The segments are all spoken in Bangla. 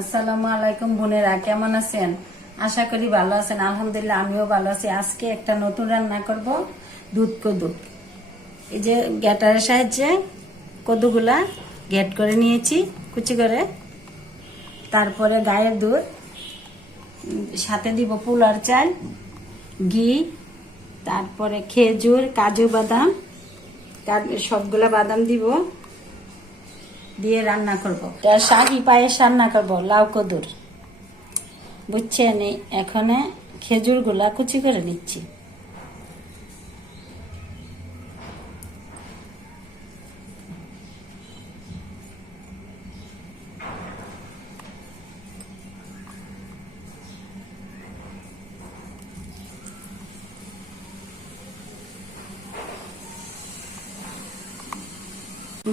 আসসালামু আলাইকুম বোনেরা, কেমন আছেন? আশা করি ভালো আছেন। আলহামদুলিল্লাহ আমিও ভালো আছি। আজকে একটা নতুন রান্না করব, দুধ কদু। এই যে গ্যাটারের সাহায্যে কদুগুলা গ্যাট করে নিয়েছি কুচি করে। তারপরে গায়ের দুধ, সাথে দিব পোলার চাল, ঘি, তারপরে খেজুর, কাজু বাদাম, সবগুলা বাদাম দিব, দিয়ে রান্না করব। শাহি পায়েস রান্না করব লাউ কদুর, বুঝছেন? এখানে খেজুর গুলা কুচি করে নিচ্ছি।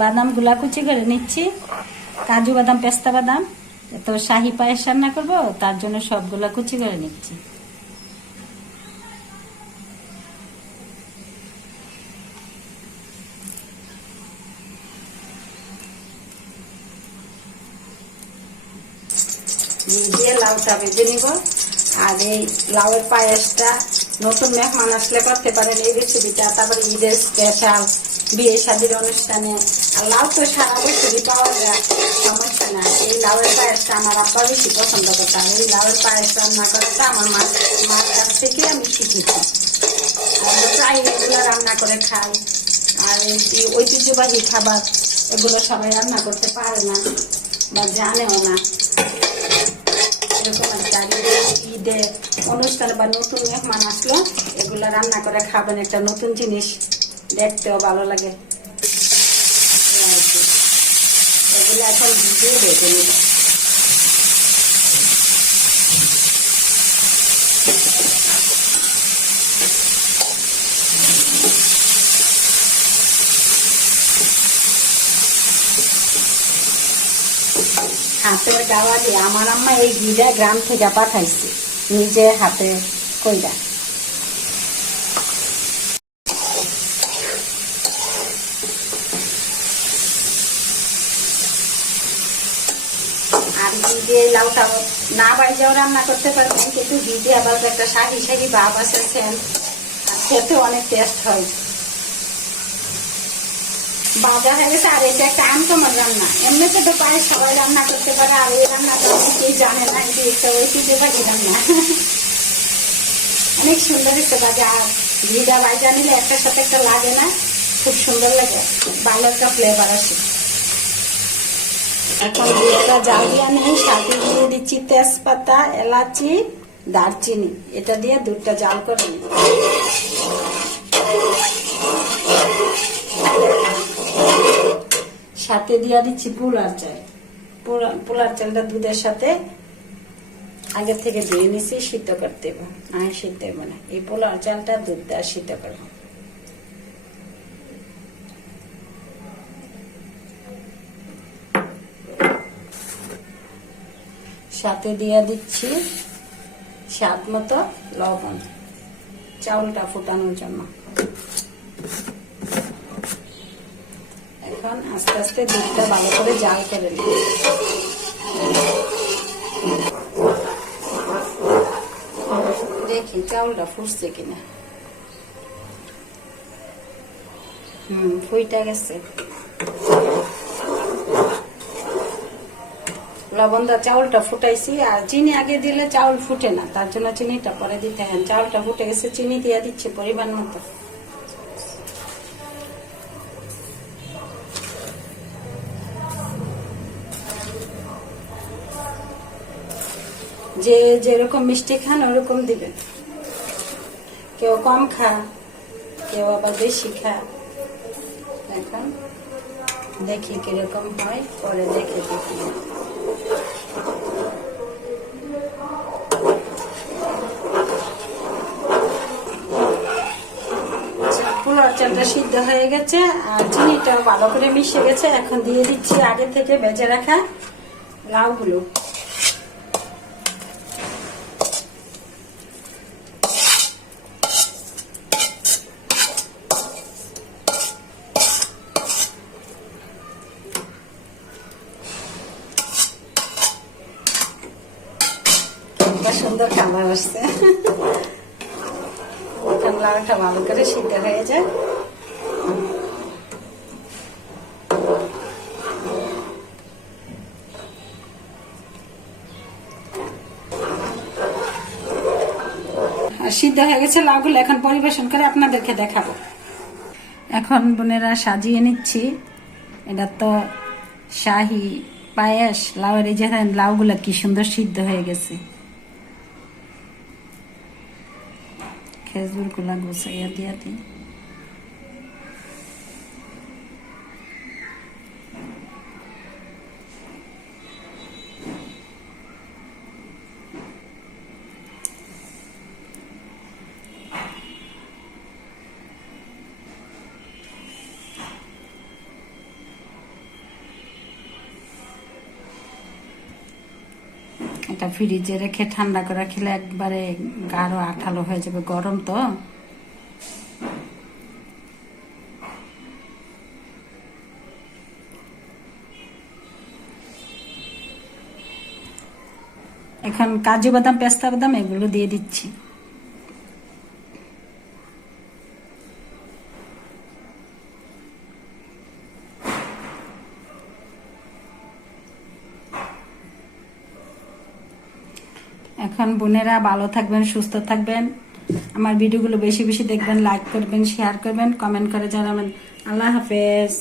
বাদাম গুলা কুচি করে নিচ্ছি, কাজু বাদাম, পেস্তা বাদাম। তো শাহি পায়েস রান্না করব, তার জন্য সবগুলা কুচি করে নিচ্ছি। দিয়ে লাউটা ভেজে নিব। আর এই লাউয়ের পায়েসটা নতুন মেহমান আসলে করতে পারেন এই রেসিপিটা। তারপরে ঈদের স্পেশাল, বিয়ে শাদীর অনুষ্ঠানে। আর লাউ তো সারা বছরই পাওয়া যায়, সমস্যা না। এই লাউয়ের পায়েসটা আমার আব্বা বেশি পছন্দ করতে। আর এই লাউয়ের পায়েস রান্না করাটা আমার মার কাছ থেকে আমি শিখেছি। আমরা প্রায় এগুলো রান্না করে খাই। আর এই ঐতিহ্যবাহী খাবার, এগুলো সবাই রান্না করতে পারে না বা জানেও না। এরকম ঈদে অনুষ্ঠান বা নতুন মেহমান আসলো এগুলো রান্না করে খাবেন, একটা নতুন জিনিস, দেখতেও ভালো লাগে। এগুলো এখন ভিজিয়ে ভেজে নিব। হাতের গাওয়া দিয়ে আমার আম্মা এই ঘিটা গ্রাম থেকে পাঠাইছে, নিজে হাতে কইরা। আর ঘি দিয়ে লাউটা না বাইজাও রান্না করতে পারবেন, কিন্তু ঘি দিয়ে আবার একটা শাহি শাহি ভাব আছে, খেতে অনেক টেস্ট হয়। বাজার হয়ে গেছে। আর এটা একটা আনকমন রান্না, এমনিতে তো পায়ে সবাই রান্না করতে পারে। আর এই রান্নাটা অনেকেই জানে না, যে একটা ঐতিহ্যবাহী রান্না। অনেক সুন্দর হচ্ছে বাজা। আর ঘিটা বাইজা নিলে একটার সাথে একটা লাগে না, খুব সুন্দর লাগে, ভালো একটা ফ্লেভার আসে। এখন দুধটা জাল দিয়ে নিই, সাথে দিয়ে দিচ্ছি তেজপাতা, এলাচি, দারচিনি। এটা দিয়ে দুধটা জাল করে নিই। সাথে দিয়ে দিচ্ছি পোলার চাল। পোলার চালটা দুধের সাথে আগে থেকে ধুয়ে নিচ্ছি, সিদ্ধ করতে হবে। আর সিদ্ধ হবে না, এই পোলার চালটা দুধ দেওয়া সিদ্ধ করবো। সাথে দিয়ে দিচ্ছি স্বাদ মতো লবণ, চাউলটা ফুটানোর জন্য। এখন আস্তে আস্তে দুধটা ভালো করে জাল করে নিই। দেখি চাউলটা ফুটছে কিনা। ফুইটা গেছে। লবণ দা চাউলটা ফুটাইছি। আর চিনি আগে দিলে চাউল ফুটে না, তার জন্য চিনিটা পরে দিতে হয়। চাউলটা ফুটে গেছে, চিনি দিয়ে দিচ্ছি পরিমাণ মতো। যে যেরকম মিষ্টি খান ওরকম দিবেন, কেউ কম খা, কেউ আবার বেশি খা। এখন দেখি কিরকম হয়, পরে দেখে দেখি। পোলার চালটা সিদ্ধ হয়ে গেছে, আর চিনিটাও ভালো করে মিশে গেছে। এখন দিয়ে দিচ্ছি আগে থেকে ভেজে রাখা লাউগুলো। সুন্দর কালার আসছে। লাউটা ভালো করে সিদ্ধ হয়ে যায়। সিদ্ধ হয়ে গেছে লাউগুলো, এখন পরিবেশন করে আপনাদেরকে দেখাবো। এখন বোনেরা সাজিয়ে নিচ্ছি। এটা তো শাহী পায়েস লাউয়ের। এই যে লাউগুলো কি সুন্দর সিদ্ধ হয়ে গেছে। খেজুর গুলা গুছাইয়া দিয়া দিই। এটা ফ্রিজে রেখে ঠান্ডা করে খেলে একবারে গাঢ় আঠালো হয়ে যাবে, গরম তো। এখন কাজু বাদাম, পেস্তা বাদাম এগুলো দিয়ে দিচ্ছি। এখন বোনেরা ভালো থাকবেন, সুস্থ থাকবেন। আমার ভিডিওগুলো বেশি বেশি দেখবেন, লাইক করবেন, শেয়ার করবেন, কমেন্ট করে জানাবেন। আল্লাহ হাফেজ।